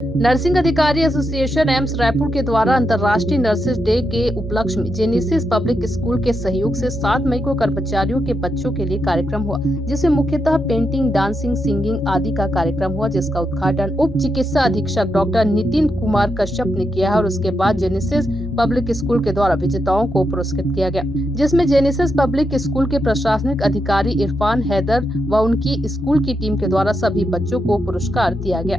Nursing अधिकारी association AIIMS Raipur के द्वारा अंतर्राष्ट्रीय नर्सेज डे के उपलक्ष्य में जेनेसिस पब्लिक स्कूल के सहयोग से 7 मई को कर्मचारियों के बच्चों के लिए कार्यक्रम हुआ, जिसमें मुख्यतः पेंटिंग, डांसिंग, सिंगिंग आदि का कार्यक्रम हुआ, जिसका उद्घाटन उप चिकित्सा अधीक्षक डॉक्टर नितिन कुमार कश्यप ने किया है। और उसके बाद जेनेसिस पब्लिक स्कूल के द्वारा विजेताओं को पुरस्कृत किया गया, जिसमें जेनेसिस पब्लिक स्कूल के प्रशासनिक अधिकारी इरफान हैदर व उनकी स्कूल की टीम के द्वारा सभी बच्चों को पुरस्कार दिया गया।